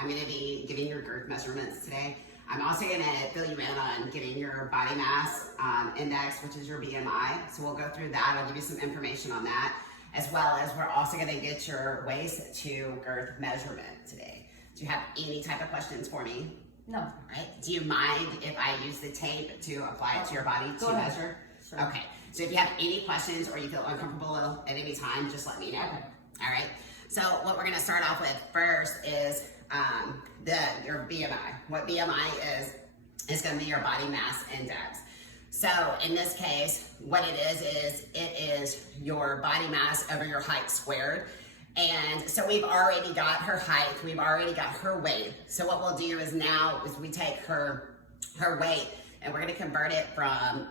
I'm going to be giving your girth measurements today. I'm also going to fill you in on getting your body mass index, which is your BMI. So we'll go through that. I'll give you some information on that, as well as we're also going to get your waist to girth measurement today. Do you have any type of questions for me? No. All right. Do you mind if I use the tape to apply it to your body to measure? Sure. Okay. So if you have any questions or you feel uncomfortable at any time, just let me know. Okay. All right. So what we're going to start off with first is your BMI. What BMI is going to be your body mass index. So in this case, what it is your body mass over your height squared. And so we've already got her height, we've already got her weight. So what we'll do is now is we take her weight and we're going to convert it from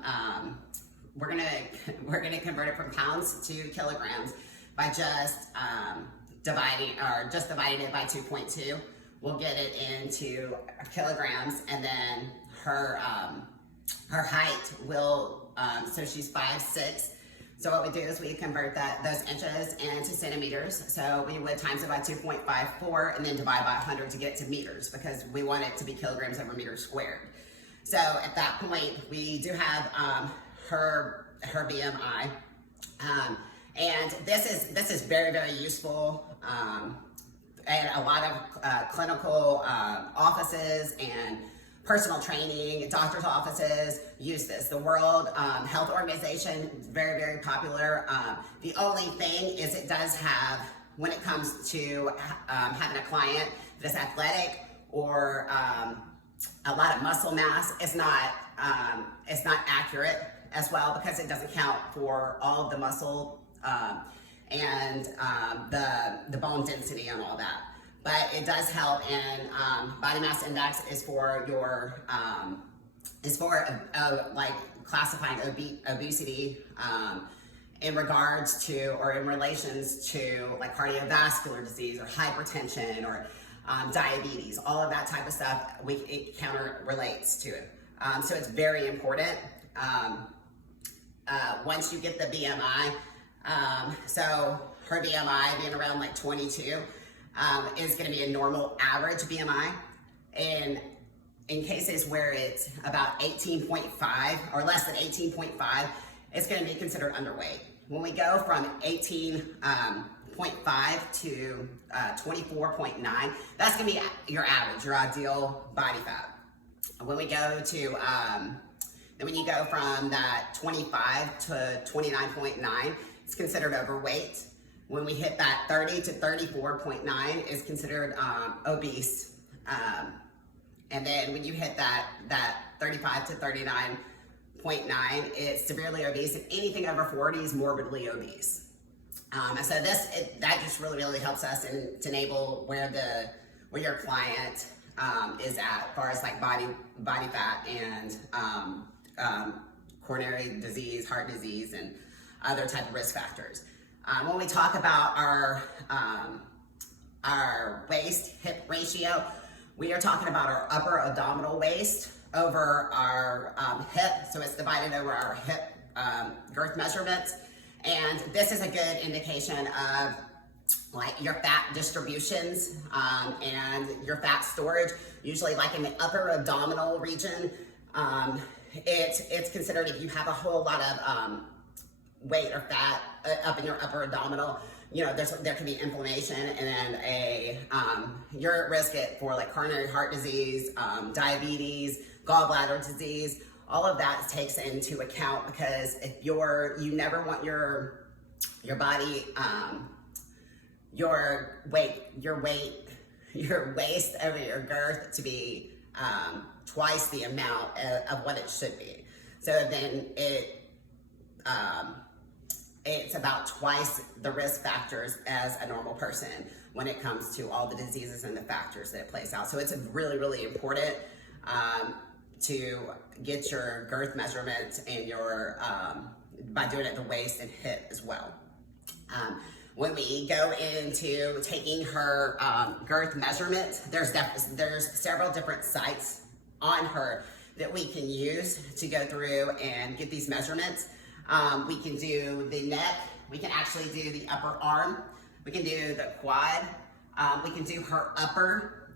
we're going to convert it from pounds to kilograms by just dividing it by 2.2. We'll get it into kilograms, and then her height will so she's 5'6". So what we do is we convert those inches into centimeters. So we would times it by 2.54 and then divide by 100 to get to meters, because we want it to be kilograms over meters squared. So at that point, we do have her BMI, and this is very, very useful. And a lot of clinical offices and personal training, doctor's offices use this. The World Health Organization is very, very popular. The only thing is it does have, when it comes to having a client that's athletic or a lot of muscle mass, it's not accurate as well, because it doesn't count for all of the muscle and the bone density and all that. But it does help, and body mass index is for your like classifying obesity in regards to or in relations to like cardiovascular disease or hypertension or diabetes. All of that type of stuff it counter relates to it. So it's very important. Once you get the BMI, so her BMI being around like 22. Is going to be a normal average BMI. And in cases where it's about 18.5 or less than 18.5, it's going to be considered underweight. When we go from 18.5 to 24.9, that's going to be your average, your ideal body fat. When we go to, then when you go from that 25 to 29.9, it's considered overweight. When we hit that 30 to 34.9 is considered obese. And then when you hit that 35 to 39.9, it's severely obese. And anything over 40 is morbidly obese. And so that just really, really helps us to enable where your client is at as far as like body fat and coronary disease, heart disease, and other type of risk factors. When we talk about our waist hip ratio, we are talking about our upper abdominal waist over our hip. So it's divided over our hip girth measurements. And this is a good indication of like your fat distributions and your fat storage. Usually like in the upper abdominal region, it's considered, if you have a whole lot of weight or fat up in your upper abdominal, you know, there can be inflammation, and then you're at risk for like coronary heart disease, diabetes, gallbladder disease. All of that takes into account, because if you never want your body, your waist over your girth to be twice the amount of what it should be. So then it's about twice the risk factors as a normal person when it comes to all the diseases and the factors that it plays out. So it's really, really important to get your girth measurements and your by doing it at the waist and hip as well. When we go into taking her girth measurement, there's several different sites on her that we can use to go through and get these measurements. We can do the neck, we can actually do the upper arm, we can do the quad, we can do her upper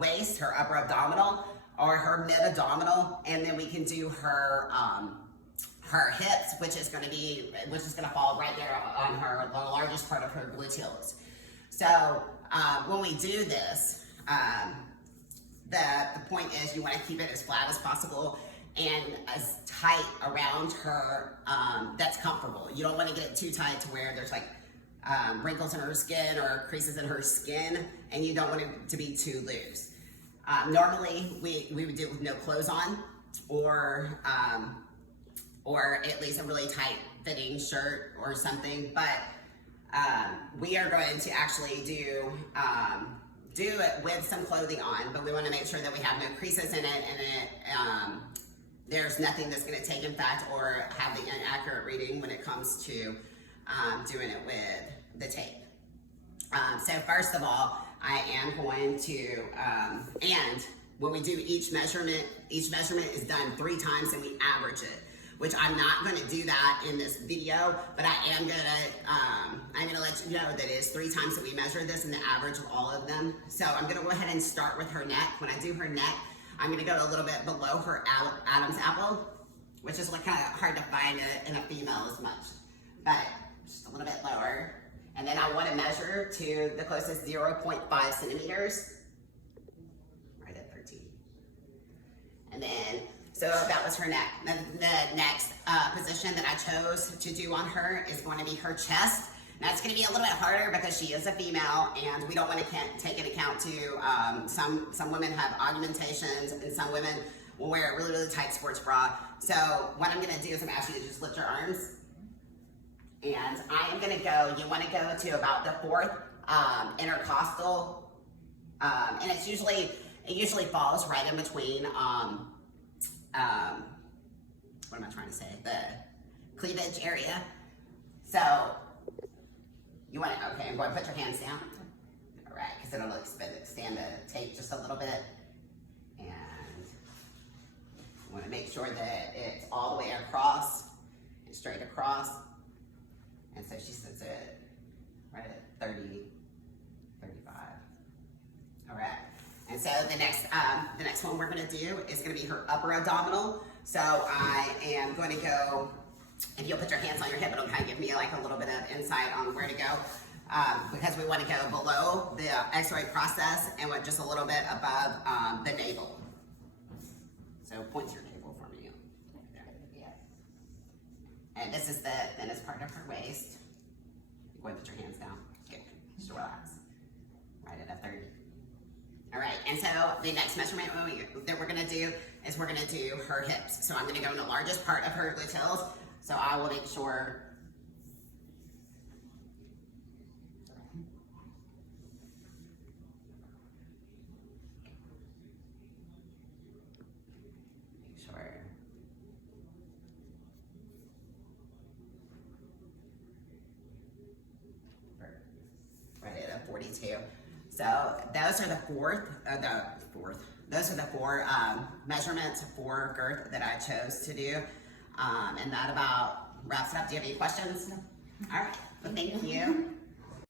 waist, her upper abdominal, or her mid-abdominal, and then we can do her hips, which is gonna fall right there on her, the largest part of her gluteals. So when we do this, the point is you want to keep it as flat as possible and as tight around her that's comfortable. You don't want to get it too tight to where there's like wrinkles in her skin or creases in her skin, and you don't want it to be too loose. Normally we would do it with no clothes on, or at least a really tight fitting shirt or something, but we are going to actually do it with some clothing on, but we want to make sure that we have no creases in it, and there's nothing that's going to take effect or have the inaccurate reading when it comes to doing it with the tape. So first of all, I am going to, and when we do each measurement is done 3 times and we average it, which I'm not going to do that in this video, but I am going to, I'm going to let you know that it is 3 times that we measure this and the average of all of them. So I'm going to go ahead and start with her neck. When I do her neck, I'm going to go a little bit below her Adam's apple, which is like kind of hard to find in a female as much, but just a little bit lower. And then I want to measure to the closest 0.5 centimeters, right at 13. And then, so that was her neck. The next position that I chose to do on her is going to be her chest. Now it's going to be a little bit harder because she is a female, and we don't want to take into account to some women have augmentations, and some women will wear a really, really tight sports bra. So what I'm going to do is I'm asking you to just lift your arms. And I am going to go, you want to go to about the 4th intercostal, and it usually falls right in between, what am I trying to say, the cleavage area. So you want to, okay, I'm going to put your hands down. All right, because it'll extend the tape just a little bit. And you want to make sure that it's all the way across and straight across. And so she sits it right at 30, 35. All right. And so the next one we're going to do is going to be her upper abdominal. So I am going to go, if you'll put your hands on your hip, it'll kind of give me like a little bit of insight on where to go, because we want to go below the X-ray process and just a little bit above the navel. So point your navel for me. And this is the thinnest part of her waist. Go ahead and put your hands down. Good. Just relax. Right at a 30. All right, and so the next measurement that we're going to do is we're going to do her hips. So I'm going to go in the largest part of her gluteals. So I will make sure right at a 42. So those are the those are the 4 measurements for girth that I chose to do. And that about wraps it up. Do you have any questions? No. All right, well, thank you.